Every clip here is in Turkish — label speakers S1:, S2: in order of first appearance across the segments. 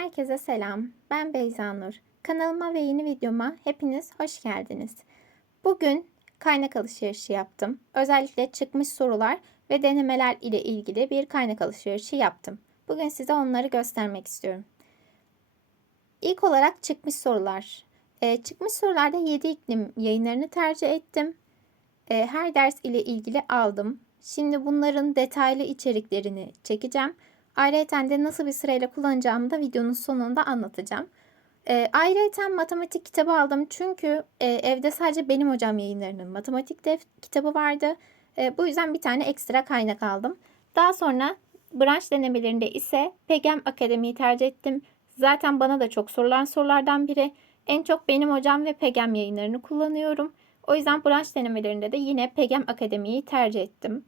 S1: Herkese selam. Ben Beyza Nur. Kanalıma ve yeni videoma hepiniz hoş geldiniz. Bugün kaynak alışverişi yaptım. Özellikle çıkmış sorular ve denemeler ile ilgili bir kaynak alışverişi yaptım. Bugün size onları göstermek istiyorum. İlk olarak çıkmış sorular. Ee, çıkmış sorularda 7 iklim yayınlarını tercih ettim. Ee, her ders ile ilgili aldım. Şimdi bunların detaylı içeriklerini çekeceğim. Ayrıca de nasıl bir sırayla kullanacağımı da videonun sonunda anlatacağım. E, ayrıca matematik kitabı aldım çünkü e, evde sadece benim hocam yayınlarının matematik def- kitabı vardı. E, bu yüzden bir tane ekstra kaynak aldım. Daha sonra branş denemelerinde ise Pegem Akademi'yi tercih ettim. Zaten bana da çok sorulan sorulardan biri. En çok benim hocam ve Pegem yayınlarını kullanıyorum. O yüzden branş denemelerinde de yine Pegem Akademi'yi tercih ettim.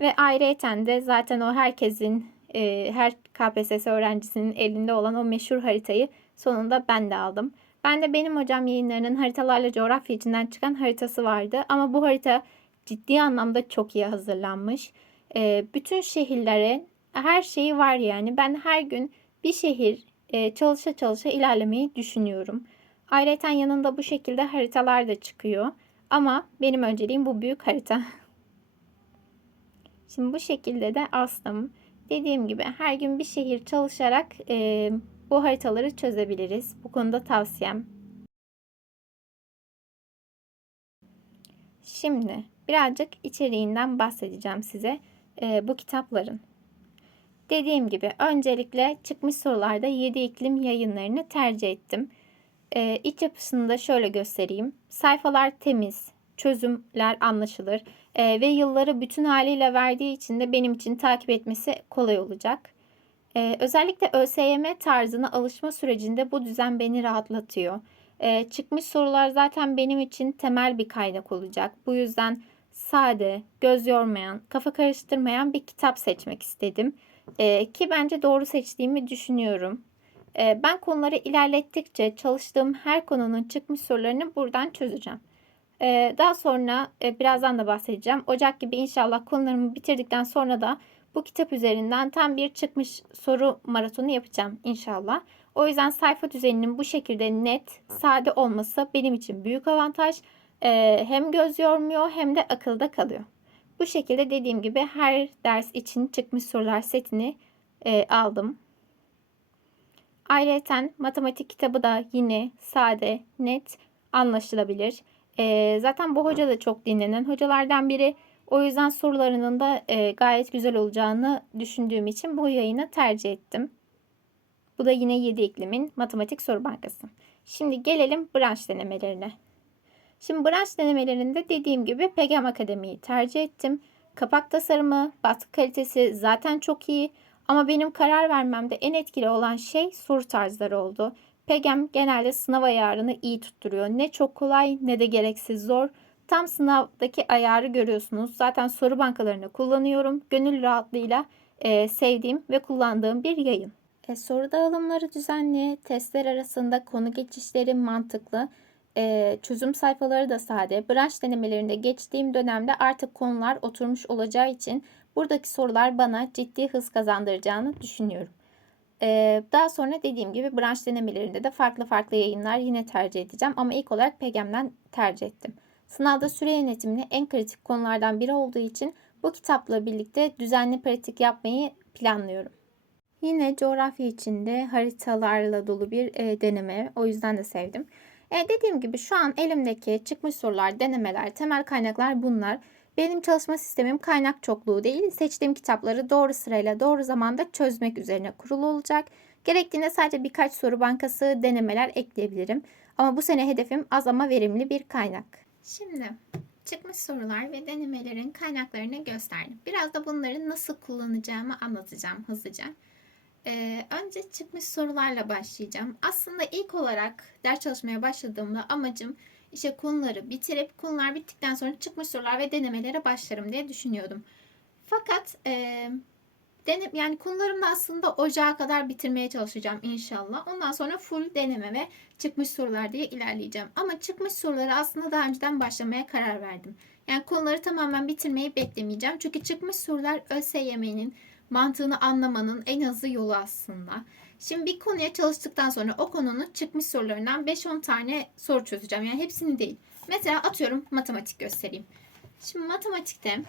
S1: Ve ayrıyeten de zaten o herkesin, e, her KPSS öğrencisinin elinde olan o meşhur haritayı sonunda ben de aldım. Ben de benim hocam yayınlarının haritalarla coğrafya içinden çıkan haritası vardı. Ama bu harita ciddi anlamda çok iyi hazırlanmış. E, bütün şehirlere her şeyi var yani. Ben her gün bir şehir e, çalışa çalışa ilerlemeyi düşünüyorum. Ayrıca yanında bu şekilde haritalar da çıkıyor. Ama benim önceliğim bu büyük harita. Şimdi bu şekilde de astım. Dediğim gibi her gün bir şehir çalışarak e, bu haritaları çözebiliriz. Bu konuda tavsiyem. Şimdi birazcık içeriğinden bahsedeceğim size e, bu kitapların. Dediğim gibi öncelikle çıkmış sorularda 7 iklim yayınlarını tercih ettim. E, iç yapısını da şöyle göstereyim. Sayfalar temiz, çözümler anlaşılır e, ve yılları bütün haliyle verdiği için de benim için takip etmesi kolay olacak. E, özellikle ÖSYM tarzına alışma sürecinde bu düzen beni rahatlatıyor. E, çıkmış sorular zaten benim için temel bir kaynak olacak. Bu yüzden sade, göz yormayan, kafa karıştırmayan bir kitap seçmek istedim. E, ki bence doğru seçtiğimi düşünüyorum. E, ben konuları ilerlettikçe çalıştığım her konunun çıkmış sorularını buradan çözeceğim. Ee, daha sonra e, birazdan da bahsedeceğim. Ocak gibi inşallah konularımı bitirdikten sonra da bu kitap üzerinden tam bir çıkmış soru maratonu yapacağım inşallah. O yüzden sayfa düzeninin bu şekilde net, sade olması benim için büyük avantaj. Ee, hem göz yormuyor hem de akılda kalıyor. Bu şekilde dediğim gibi her ders için çıkmış sorular setini e, aldım. Ayrıca matematik kitabı da yine sade, net, anlaşılabilir. E, zaten bu hoca da çok dinlenen hocalardan biri. O yüzden sorularının da e, gayet güzel olacağını düşündüğüm için bu yayını tercih ettim. Bu da yine 7 iklimin matematik soru bankası. Şimdi gelelim branş denemelerine. Şimdi branş denemelerinde dediğim gibi Pegam Akademi'yi tercih ettim. Kapak tasarımı, baskı kalitesi zaten çok iyi. Ama benim karar vermemde en etkili olan şey soru tarzları oldu. Pegem genelde sınav ayarını iyi tutturuyor. Ne çok kolay ne de gereksiz zor. Tam sınavdaki ayarı görüyorsunuz. Zaten soru bankalarını kullanıyorum. Gönül rahatlığıyla e, sevdiğim ve kullandığım bir yayın. E, soru dağılımları düzenli, testler arasında konu geçişleri mantıklı, e, çözüm sayfaları da sade. Branş denemelerinde geçtiğim dönemde artık konular oturmuş olacağı için buradaki sorular bana ciddi hız kazandıracağını düşünüyorum. Daha sonra dediğim gibi branş denemelerinde de farklı farklı yayınlar yine tercih edeceğim. Ama ilk olarak PEGEM'den tercih ettim. Sınavda süre yönetimini en kritik konulardan biri olduğu için bu kitapla birlikte düzenli pratik yapmayı planlıyorum. Yine coğrafya içinde haritalarla dolu bir e, deneme. O yüzden de sevdim. E, dediğim gibi şu an elimdeki çıkmış sorular, denemeler, temel kaynaklar bunlar. Benim çalışma sistemim kaynak çokluğu değil, seçtiğim kitapları doğru sırayla doğru zamanda çözmek üzerine kurulu olacak. Gerektiğinde sadece birkaç soru bankası denemeler ekleyebilirim. Ama bu sene hedefim az ama verimli bir kaynak. Şimdi çıkmış sorular ve denemelerin kaynaklarını gösterdim. Biraz da bunları nasıl kullanacağımı anlatacağım hızlıca. Ee, önce çıkmış sorularla başlayacağım. Aslında ilk olarak ders çalışmaya başladığımda amacım işte konuları bitirip konular bittikten sonra çıkmış sorular ve denemelere başlarım diye düşünüyordum. Fakat e, denem yani konularımı da aslında ocağa kadar bitirmeye çalışacağım inşallah. Ondan sonra full deneme ve çıkmış sorular diye ilerleyeceğim. Ama çıkmış soruları aslında daha önceden başlamaya karar verdim. Yani konuları tamamen bitirmeyi beklemeyeceğim. Çünkü çıkmış sorular ÖSYM'nin mantığını anlamanın en hızlı yolu aslında. Şimdi bir konuya çalıştıktan sonra o konunun çıkmış sorularından 5-10 tane soru çözeceğim. Yani hepsini değil. Mesela atıyorum matematik göstereyim. Şimdi matematikte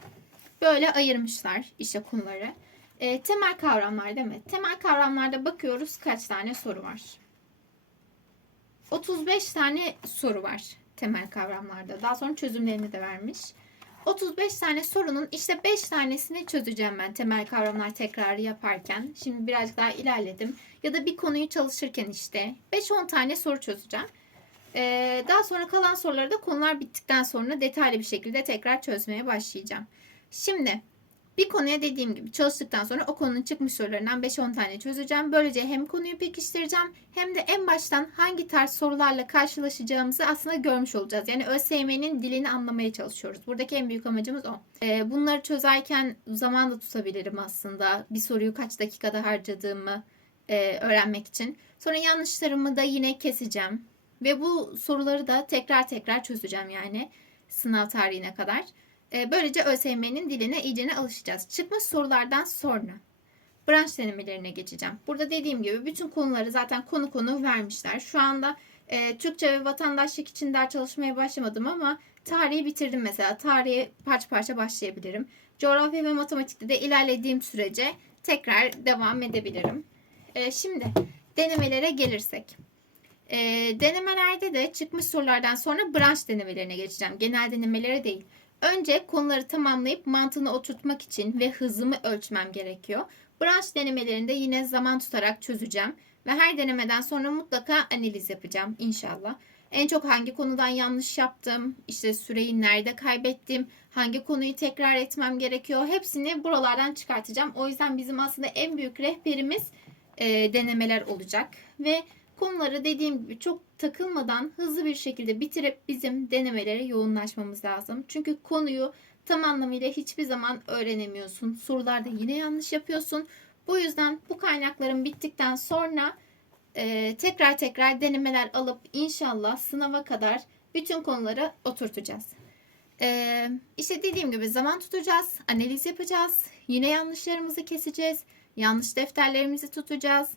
S1: böyle ayırmışlar işte konuları. E, temel kavramlar değil mi? Temel kavramlarda bakıyoruz kaç tane soru var. 35 tane soru var temel kavramlarda. Daha sonra çözümlerini de vermiş. 35 tane sorunun işte 5 tanesini çözeceğim ben temel kavramlar tekrarı yaparken. Şimdi birazcık daha ilerledim. Ya da bir konuyu çalışırken işte 5-10 tane soru çözeceğim. Ee, daha sonra kalan soruları da konular bittikten sonra detaylı bir şekilde tekrar çözmeye başlayacağım. Şimdi bir konuya dediğim gibi çalıştıktan sonra o konunun çıkmış sorularından 5-10 tane çözeceğim. Böylece hem konuyu pekiştireceğim hem de en baştan hangi tarz sorularla karşılaşacağımızı aslında görmüş olacağız. Yani ÖSYM'nin dilini anlamaya çalışıyoruz. Buradaki en büyük amacımız o. Ee, bunları çözerken zaman da tutabilirim aslında. Bir soruyu kaç dakikada harcadığımı e, öğrenmek için. Sonra yanlışlarımı da yine keseceğim. Ve bu soruları da tekrar tekrar çözeceğim yani sınav tarihine kadar. E, Böylece ÖSYM'nin diline iyicene alışacağız. Çıkmış sorulardan sonra branş denemelerine geçeceğim. Burada dediğim gibi bütün konuları zaten konu konu vermişler. Şu anda e, Türkçe ve vatandaşlık için ders çalışmaya başlamadım ama tarihi bitirdim mesela. Tarihe parça parça başlayabilirim. Coğrafya ve matematikte de ilerlediğim sürece tekrar devam edebilirim. E, şimdi denemelere gelirsek. E, denemelerde de çıkmış sorulardan sonra branş denemelerine geçeceğim. Genel denemelere değil. Önce konuları tamamlayıp mantığını oturtmak için ve hızımı ölçmem gerekiyor. Branş denemelerinde yine zaman tutarak çözeceğim ve her denemeden sonra mutlaka analiz yapacağım inşallah. En çok hangi konudan yanlış yaptım, işte süreyi nerede kaybettim, hangi konuyu tekrar etmem gerekiyor hepsini buralardan çıkartacağım. O yüzden bizim aslında en büyük rehberimiz e, denemeler olacak ve konuları dediğim gibi çok takılmadan hızlı bir şekilde bitirip bizim denemelere yoğunlaşmamız lazım. Çünkü konuyu tam anlamıyla hiçbir zaman öğrenemiyorsun. Sorularda yine yanlış yapıyorsun. Bu yüzden bu kaynakların bittikten sonra e, tekrar tekrar denemeler alıp inşallah sınava kadar bütün konuları oturtacağız. E, işte dediğim gibi zaman tutacağız, analiz yapacağız, yine yanlışlarımızı keseceğiz, yanlış defterlerimizi tutacağız.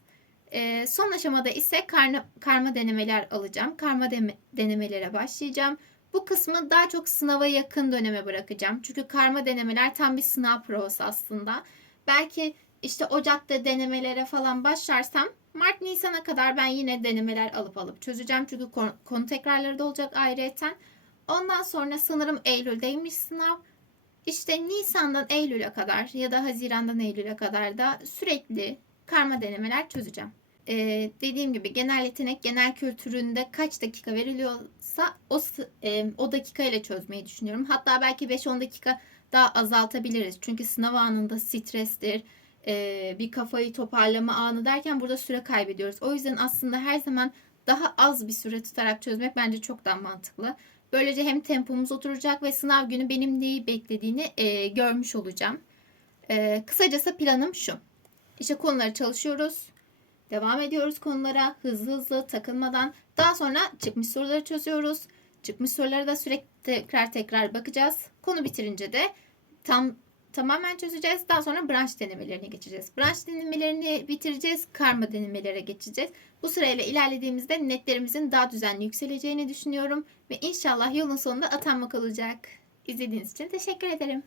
S1: E, son aşamada ise karma, karma denemeler alacağım. Karma deme- denemelere başlayacağım. Bu kısmı daha çok sınava yakın döneme bırakacağım. Çünkü karma denemeler tam bir sınav provası aslında. Belki işte Ocak'ta denemelere falan başlarsam Mart Nisan'a kadar ben yine denemeler alıp alıp çözeceğim. Çünkü konu, konu tekrarları da olacak ayrıyeten. Ondan sonra sanırım Eylül'deymiş sınav. İşte Nisan'dan Eylül'e kadar ya da Haziran'dan Eylül'e kadar da sürekli karma denemeler çözeceğim. Ee, dediğim gibi genel yetenek, genel kültüründe kaç dakika veriliyorsa o e, o dakikayla çözmeyi düşünüyorum. Hatta belki 5-10 dakika daha azaltabiliriz. Çünkü sınav anında strestir, e, bir kafayı toparlama anı derken burada süre kaybediyoruz. O yüzden aslında her zaman daha az bir süre tutarak çözmek bence çok daha mantıklı. Böylece hem tempomuz oturacak ve sınav günü benim neyi beklediğini e, görmüş olacağım. E, kısacası planım şu. İşte konuları çalışıyoruz. Devam ediyoruz konulara hızlı hızlı takılmadan. Daha sonra çıkmış soruları çözüyoruz. Çıkmış sorulara da sürekli tekrar tekrar bakacağız. Konu bitirince de tam tamamen çözeceğiz. Daha sonra branş denemelerine geçeceğiz. Branş denemelerini bitireceğiz. Karma denemelere geçeceğiz. Bu sırayla ilerlediğimizde netlerimizin daha düzenli yükseleceğini düşünüyorum. Ve inşallah yolun sonunda atanmak olacak. İzlediğiniz için teşekkür ederim.